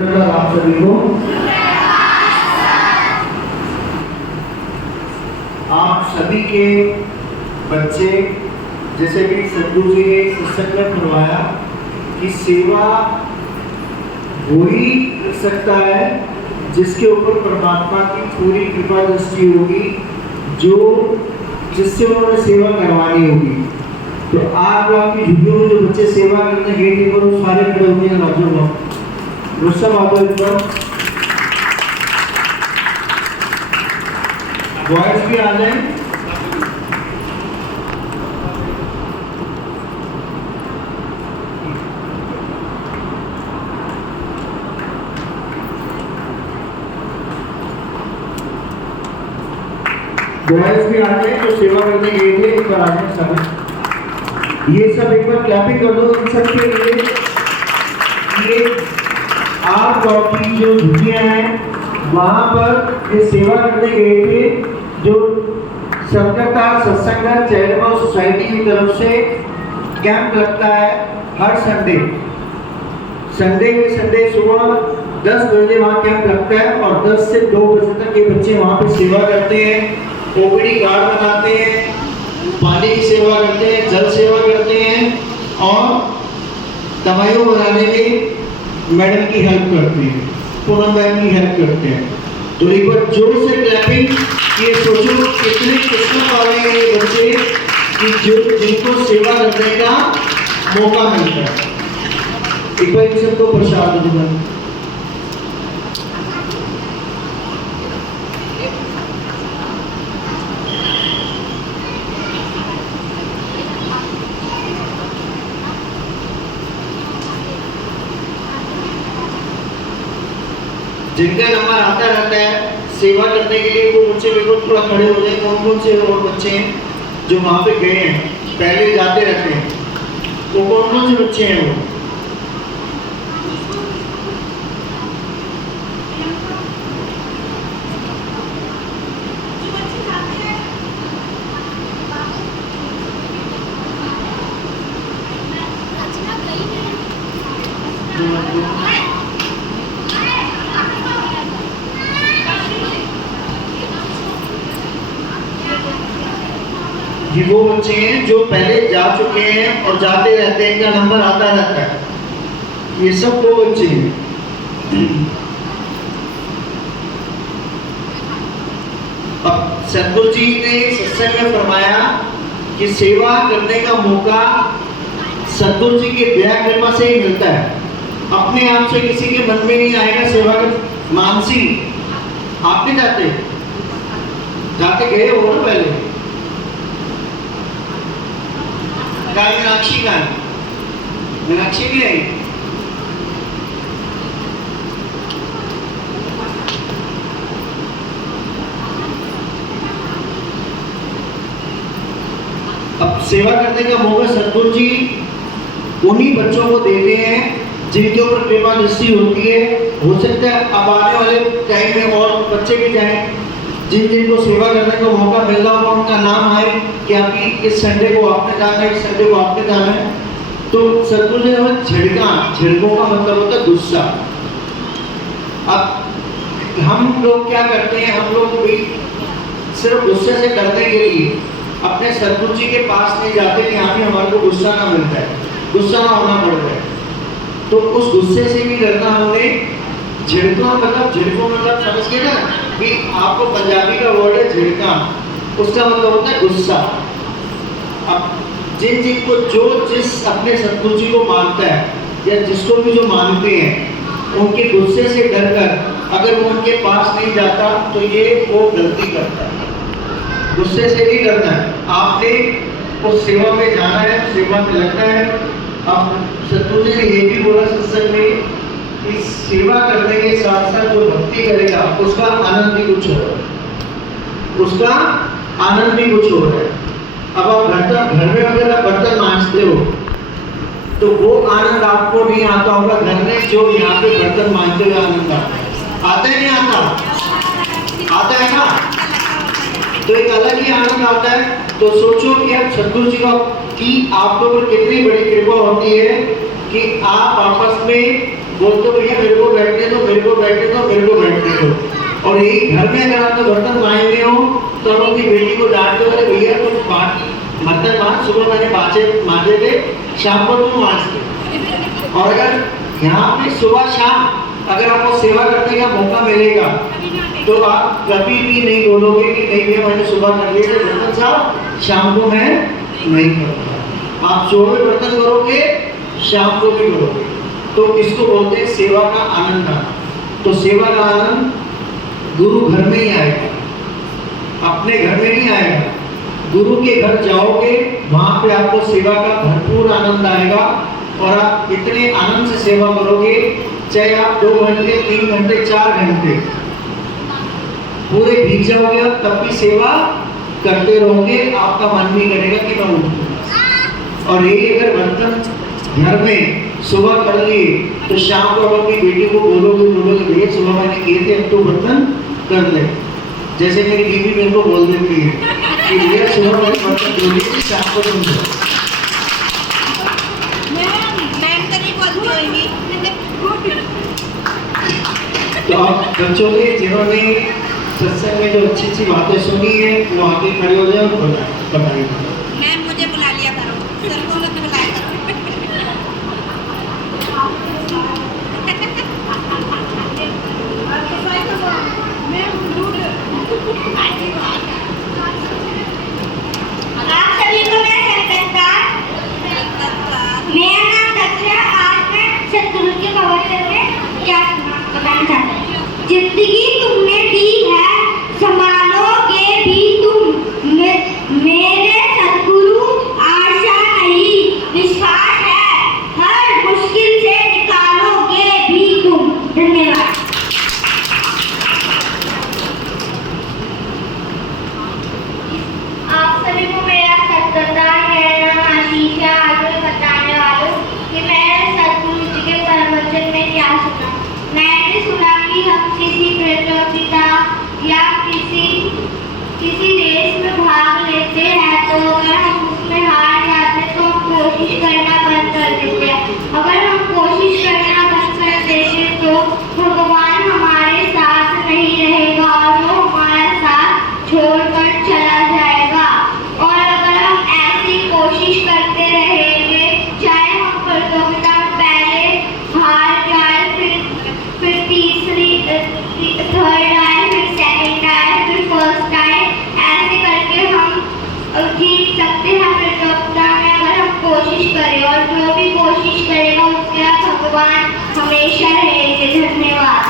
आप सभी को आप सभी के बच्चे जैसे कि सद्गुरु जी ने सत्संग में फरमाया कि सेवा वो ही कर सकता है जिसके ऊपर परमात्मा की पूरी कृपा दृष्टि होगी, जो जिससे उन्होंने सेवा करवानी होगी। तो आप आपकी झुग्गियों में जो बच्चे सेवा करने गए थे वो सारे खड़े होंगे राजू गुस्सा बाबा बॉयज भी आ जाए। बॉयज भी आ जाए जो सेवा करने गए थे, एक बार आ जाए सब। ये सब एक बार क्लैपिंग कर दो इन सब के लिए। ये आठ ब्लॉक की जो झुग्गियां हैं वहां पर ये सेवा करने गए थे, जो सभ्यता सत्संग चैरिटेबल सोसाइटी की तरफ से कैंप लगता है हर संडे के संडे सुबह 10 बजे वहाँ कैंप लगता है और 10 से 2 बजे तक ये बच्चे वहाँ पे सेवा करते हैं। ओपीडी कार्ड बनाते हैं, पानी की सेवा करते हैं, जल सेवा करते हैं और दवाइयों बनाने में मैडम की हेल्प करते हैं, पूनम मैम की हेल्प करते हैं। तो एक बार जोर से क्लैपिंग। ये सोचो कितने किस्मत वाले हैं ये बच्चे कि जो जिनको सेवा करने का मौका मिलता है। एक बार इन सबको प्रसाद दूंगा। जिनका नंबर आता रहता है सेवा करने के लिए वो बच्चे बिल्कुल थोड़ा खड़े हो जाए। कौन कौन से और बच्चे हैं जो वहाँ पे गए हैं, पहले जाते रहते हैं, वो कौन कौन से बच्चे हैं? वो बच्चे हैं जो पहले जा चुके हैं और जाते रहते हैं, इनका नंबर आता रहता है। ये सब वो बच्चे हैं। अब सद्गुरु जी ने सत्संग में फरमाया कि सेवा करने का मौका सद्गुरु जी के दया कृपा से ही मिलता है। अपने आप से किसी के मन में नहीं आएगा सेवा कर। मानसी आप नहीं जाते गए हो ना पहले? मीनाक्षी का मीनाक्षी भी आई। अब सेवा करने का मौका सद्गुरु जी उन्हीं बच्चों को देते हैं जिनके ऊपर कृपा दृष्टि होती है। हो सकता है अब आने वाले टाइम में और बच्चे भी जाएं जिन जिनको सेवा करने का मौका मिल रहा होगा, उनका नाम आए कि आपकी इस संडे को आपने जाना है, इस संडे को आपने जाना है। तो सद्गुरु जी हमें झिड़कों का मतलब होता है गुस्सा। अब हम लोग क्या करते हैं, हम लोग भी सिर्फ गुस्से से करने के लिए अपने सद्गुरु जी के पास नहीं जाते कि यहाँ भी हमारे को गुस्सा ना मिलता है, गुस्सा ना होना पड़ता है। तो उस गुस्से से भी डरना हमें। झिड़का मतलब समझ गए ना कि आपको पंजाबी का वर्ड है झिड़का, उसका मतलब होता है गुस्सा। अब जिन को जो जिस अपने सद्गुरु जी को मानता है या जिसको भी जो मानते हैं, उनके गुस्से से डरकर अगर वो उनके पास नहीं जाता तो ये वो गलती करता है। गुस्से से नहीं डरना है, आपने उस सेवा में जाना है, सेवा में लगना है। अब सद्गुरु जी ने ये भी बोला सत्संग में कि सेवा करने के साथ साथ जो भक्ति करेगा उसका आनंद भी कुछ हो रहा है, उसका आनंद भी कुछ हो रहा है। अब आप घर में अगर आप बर्तन मांजते हो तो वो आनंद आपको नहीं आता होगा घर में जो यहाँ पे बर्तन मांजते हुए आनंद आता है नहीं आता है ना? तो एक अलग ही आनंद आता है। तो सोचो कि अब सद्गुरु जी की आप लोगों पर कितनी बड़ी कृपा होती है कि आप आपस में बोलते भैया मेरे को बैठने दो, बैठने दो, मेरे को बैठने दो। और यही घर में अगर आपने बर्तन मांजे हुए हो तो हम अपनी बेटी को डांटते हो, अरे भैया तुम बर्तन मांज, सुबह मैंने मांजे थे, शाम को तुम मांजते। और अगर यहाँ पे सुबह शाम अगर आपको सेवा करने का मौका मिलेगा तो आप कभी भी नहीं बोलोगे कि नहीं भैया मैंने सुबह कर लिए थे बर्तन साहब, शाम को मैं नहीं करूँगा। आप सुबह बर्तन करोगे, शाम को भी करोगे। तो इसको बोलते हैं सेवा का आनंद आना। तो सेवा का आनंद गुरु घर में ही आएगा, अपने घर में नहीं आएगा। गुरु के घर जाओगे, वहां पे आपको सेवा का भरपूर आनंद आएगा और आप इतने आनंद से सेवा करोगे, चाहे आप 2 घंटे 3 घंटे 4 घंटे पूरे भीग जाओगे तब भी सेवा करते रहोगे, आपका मन नहीं करेगा कि मैं उठूं। और यही अगर बर्तन घर में सुबह कर लिए तो शाम को अपनी बेटी को बोलोगे भैया सुबह मैंने किए थे, अब तो बर्तन कर ले। जैसे मेरी बीवी मेरे को बोल देती है कि भैया सुबह मैंने बर्तन धो लिए थे, शाम को तुम धो। तो आप बच्चों के जिन्होंने सत्संग में जो अच्छी अच्छी बातें सुनी है वो आगे खड़े हो जाए और बताइए। मैम मुझे बुला लिया करो, सर को मत बुलाया करो। आप सभी को मेरा नमस्कार। मेरा नाम दक्षा। आज मैं सतगुरु के प्रवचन में क्या बताना चाहती हूँ। जिंदगी तुमने दी है, संभालोगे भी तुम। मेरे सतगुरु आशा नहीं विश्वास है, हर मुश्किल से निकालोगे भी तुम। धन्यवाद। आप सभी को मेरा सत्कार। मेरा नाम आशीष है। आज मैं बताने वाली हूँ कि मैंने सतगुरु जी के प्रवचन में क्या सुना। मैंने सुना कि हम किसी प्रतियोगिता या किसी रेस में भाग लेते हैं तो अगर हम उसमें हार जाते तो हम कोशिश करना बंद कर देते हैं। अगर हम कोशिश करना बंद कर देते तो भगवान हमारे साथ नहीं रहेगा और वो हमारा साथ छोड़कर चला जाएगा। और अगर हम ऐसी कोशिश करते रहेंगे, चाहे हम प्रतियोगिता में पहले हार जाए, फिर तीसरी थर्ड आए, फिर सेकंड आए, फिर फर्स्ट आए, ऐसे करके हम जीत सकते हैं प्रतियोगिता में अगर हम कोशिश करें। और जो भी कोशिश करेगा उसके साथ भगवान हमेशा रहेंगे। धन्यवाद।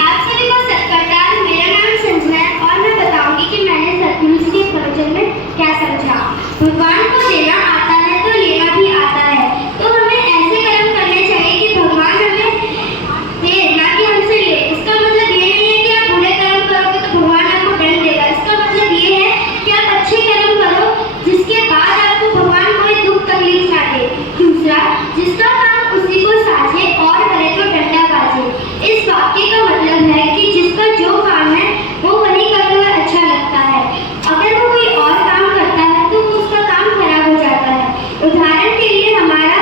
आप सभी को सत्कार। मेरा नाम संजना है और मैं बताऊंगी कि मैंने सतगुरु जी के प्रवचन में क्या समझा। भगवान को देना आता है तो लेना भी आता है। तो हमें ऐसे कर्म करने चाहिए कि भगवान हमें दे, ना कि हमसे ले। इसका मतलब ये नहीं है कि आप बुरे कर्म करोगे तो भगवान आपको दंड देगा। इसका मतलब ये है कि आप अच्छे कर्म करो जिसके बाद आपको भगवान कोई दुख तकलीफ ना दे। दूसरा, जिसका काम उसी को साझे और करे तो डंडा बाजे। इस वाक्य का मतलब है कि जिसका जो काम है वो वही करते हुए अच्छा लगता है। अगर वो कोई और काम करता है तो उसका काम खराब हो जाता है। उदाहरण के लिए हमारा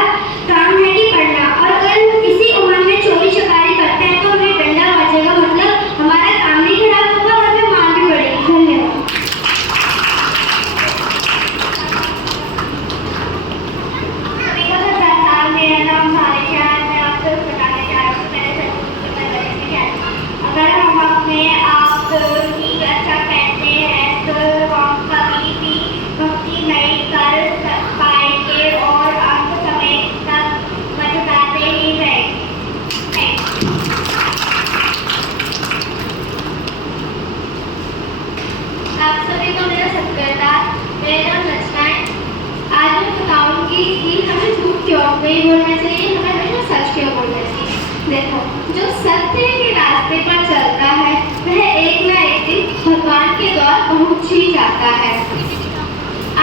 काम है कि पढ़ना, और अगर हम किसी उम्र में चोरी चकारी करते हैं तो हमें डंडा बजेगा, मतलब हमारा काम भी खराब होगा और हमें मार भी पड़ेगी। धन्यवाद। मेरा नाम भारिका है। मैं आपको बताने जा रही हूँ मेरे सतगुरु के प्रवचन में क्या था। अगर हम अपने आप ही अच्छा कहते हैं तो हम कभी भी भक्ति नहीं कर पाएंगे और अंत समय तक मचकाते ही रहेंगे। आप सभी को मेरा सत्कार। मेरा नाम रचना है। आज मैं बताऊंगी कि हमें झूठ क्यों नहीं बोलना चाहिए, हमें हमेशा सच क्यों बोलना चाहिए। देखो, जो सत्य के रास्ते पर चलता है वह एक ना एक दिन भगवान के द्वार पहुंच ही जाता है।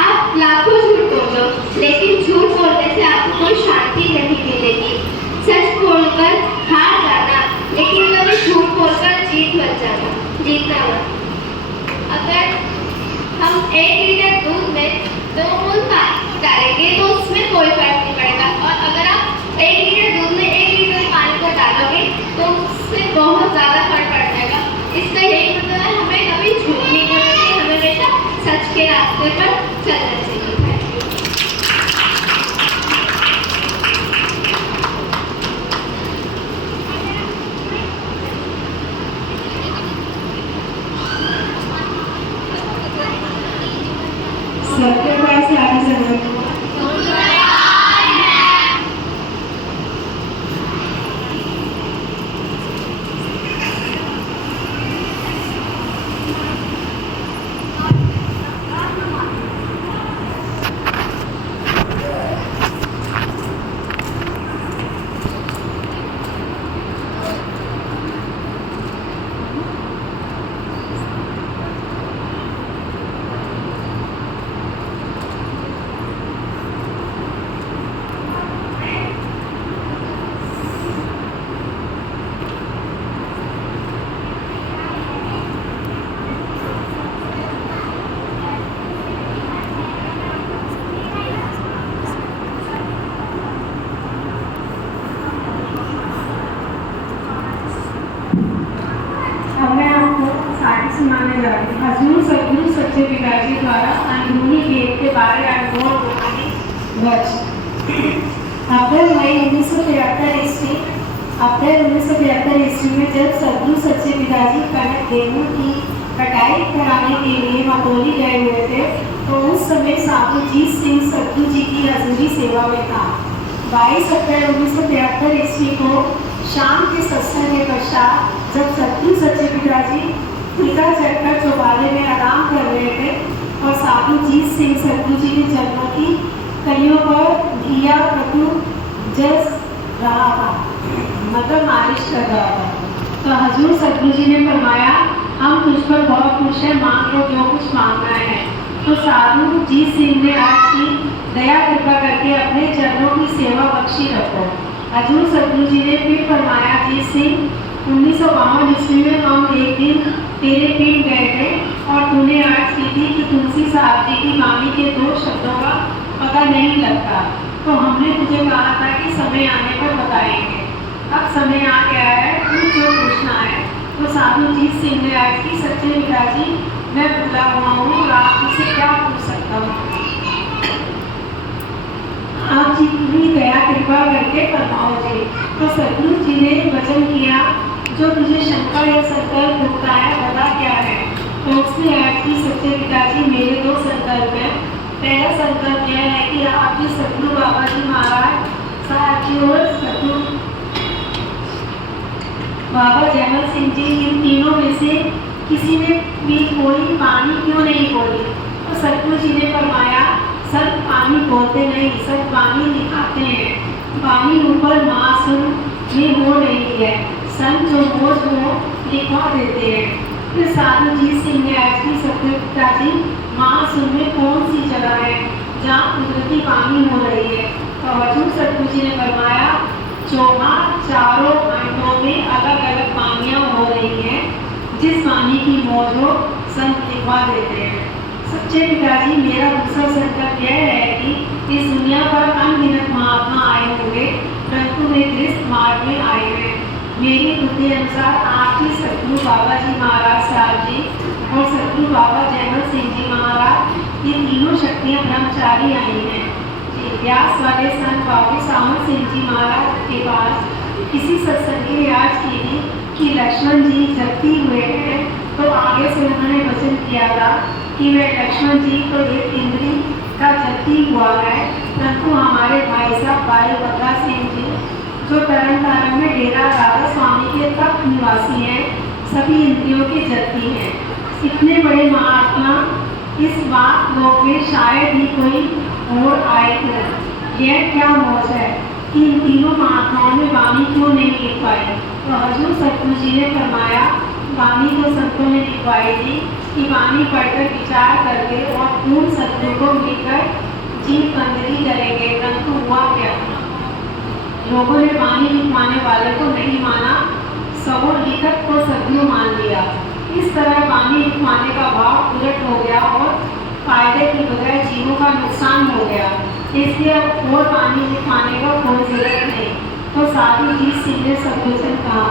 आप लाखों झूठ बोल लो, लेकिन झूठ बोलने से आपको कोई शांति नहीं मिलेगी। सच बोलकर हार जाना, लेकिन कभी झूठ बोलकर जीतना मत। अगर हम 1 लीटर दूध में 2 बूंद पानी डालेंगे तो उसमें कोई फर्क नहीं पड़ेगा, और अप्रैल मई 1973 ईस्वी में जब सद्गुरु सच्चे पिताजी कनक गेहूं की कटाई कराने के लिए मटोली गए हुए थे, तो उस समय साधु जीत सिंह सद्गुरु जी की हजूरी सेवा में था। 22 अप्रैल 1973 ईस्वी को शाम के सत्संग के पश्चात जब सद्गुरु सच्चे पिताजी फुलका चढ़कर चौबारे में आराम कर रहे थे और साधु जीत सिंह सद्गुरु जी के चरणों की कलियों पर घिया कटु जस रहा था, मतलब मालिश कर रहा था, तो हजूर सद्गुरु जी ने फरमाया, हम तुझ पर बहुत खुश है, मांग लो जो कुछ मांगना है। तो साधु जीत सिंह ने आज की दया कृपा करके अपने चरणों की सेवा बख्शी रखो। हजूर सद्गुरु जी ने फिर फरमाया, जीत सिंह 1952 ईस्वी में हम एक दिन तेरे पिंड गए थे और तूने अर्ज की थी कि तुलसी साहब जी की वाणी के 2 शब्दों का पता नहीं लगता, तो हमने तुझे कहा था कि समय आने पर बताएंगे। अब समय आ गया है, तू जो पूछना है। तो साधु जीत सिंह ने अर्ज की, सच्चे पिताजी मैं भूला हुआ हूँ और आप मुझसे क्या पूछ सकता हूँ, आप जी पूरी दया कृपा करके फरमाओ जी। तो सद्गुरु जी ने वचन किया, जो तुझे शंका या संकल्प होता है बता क्या है। तो उसने अर्ज की, सच्चे पिताजी मेरे 2 संकल्प हैं। पहला संकल्प यह है कि आप जी सद्गुरु बाबा जी महाराज साहब जी और सद्गुरु बाबा जयमल सिंह जी, इन तीनों में से किसी ने भी कोई पानी क्यों नहीं बोली। तो सद्गुरु जी ने फरमाया, संत पानी बोलते नहीं, संत पानी दिखाते हैं। पानी ऊपर मासूम में हो रही है, संत जो बोझ हो लिखवा देते हैं। फिर साधु जीत सिंह ने आज की, सत्य पिताजी मासूम में कौन सी जगह है जहाँ कुदरती पानी हो रही है। तो हजूर सद्गुरु जी ने फरमाया, जहाँ चारों खंडों में अलग अलग पानियाँ हो रही हैं, जिस पानी की मौज हो संत लिखवा देते हैं। सच्चे पिताजी मेरा दूसरा संकल्प यह है कि इस दुनिया पर अनगिनत महात्मा आए होंगे, परंतु वे गृहस्थ मार्ग में आए हैं। मेरी बुद्धि अनुसार आप ही सद्गुरु बाबा जी महाराज साहब जी और सद्गुरु बाबा जयमल सिंह जी महाराज, ये तीनों शक्तियाँ ब्रह्मचारी आई हैं। व्यास वाले संत बाबू सामन सिंह जी महाराज के पास किसी सत्संगी ने आज की कि लक्ष्मण जी जगती हुए हैं, तो आगे से उन्होंने वचन किया था कि वे लक्ष्मण जी तो एक इंद्री का जगती हुआ है, परंतु हमारे भाई साहब भाई बद्रा सिंह जी जो तरन तारण में डेरा राधा स्वामी के तक निवासी हैं, सभी इंद्रियों की जगती हैं। इतने बड़े महात्मा इस बात लोक में शायद ही कोई और आए थे। यह क्या मौज है कि इन तीनों महात्माओं ने वाणी क्यों नहीं लिख पाई। तो हजूर सद्गुरु जी ने फरमाया, वाणी तो संतों ने लिखवाई थी कि वाणी पढ़कर विचार करके और पूर्ण सत्य को मिलकर जीव बंदगी करेंगे, परंतु हुआ क्या, लोगों ने वाणी लिखवाने वाले को नहीं माना, सबो लिखत को सद्गुरु मान लिया। इस तरह वाणी लिखवाने का भाव उलट हो गया और फायदे की बजाय जीवों का नुकसान हो गया। इसलिए अब और वाणी लिखवाने का कोई जरूरत नहीं। तो साधु जीत सिंह ने संबोधन कहा।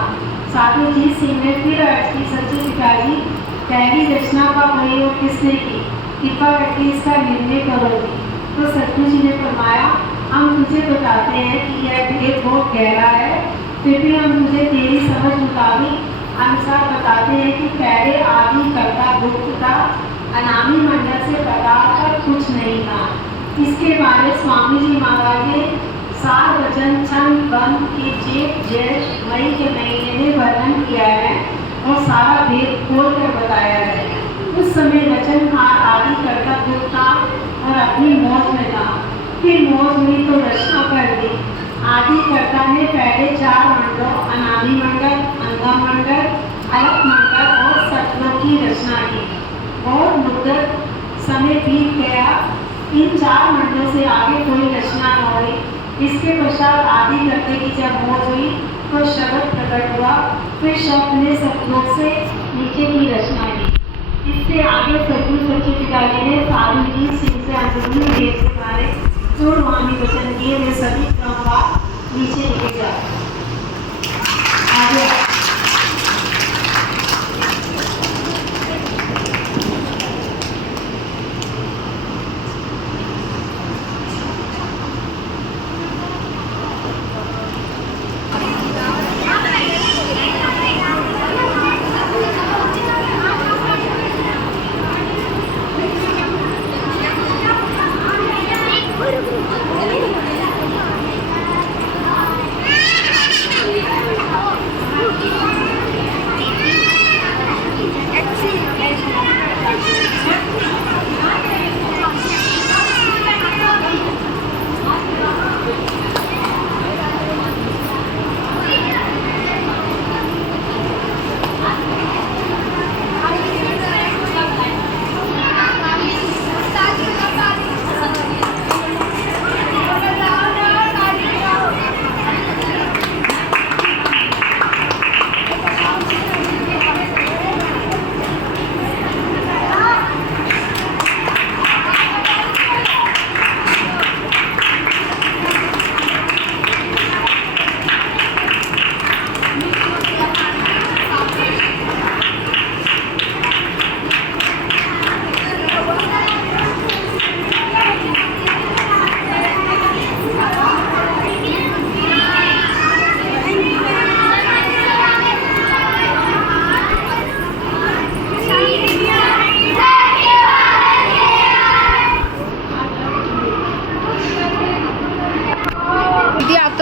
साधु जीत सिंह ने फिर अर्ज की, सच्चे पिताजी पहली रचना का प्रयोग किसने की, कृपा करके इसका निर्णय करोगी। तो सद्गुरु जी ने फरमाया, हम तुझे बताते हैं कि यह भेद बहुत गहरा है, फिर भी हम तुझे तेरी समझ मुताबिक अनुसार बताते हैं कि पहले आदि कर्ता गुप्त था, अनामी मंडल से पदार्थ का कुछ नहीं था। इसके बारे स्वामी जी महाराज ने सार वचन छंद बंद के जेठ ज्येष्ठ मई के महीने में वर्णन किया है और सारा भेद खोल कर बताया है। उस समय रचनहार आदि कर्ता गुप्त था और अपनी मौज में था, फिर मौज हुई तो रचना कर दी। आदि कर्ता ने पहले 4 मंडलों अनादि मंडल, अंगम मंडल, अलग मंडल और सतलों की रचना की और मुद्दत समय बीत गया, इन 4 मंडलों से आगे कोई रचना न हुई। इसके पश्चात आदि कर्ते की जब मौज हुई तो शब्द प्रकट हुआ, फिर शब्द ने सतलों से नीचे की रचना की। इससे आगे सद्गुरु सच्चे पिताजी ने साधु जीत सिंह से अंदरूनी भेद के बारे जो वाणी वचन किए वे सभी क्रमवार नीचे लिखे जाए। आगे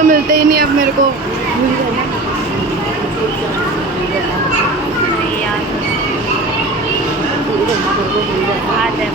तो मिलते ही नहीं अब मेरे को। आ जाए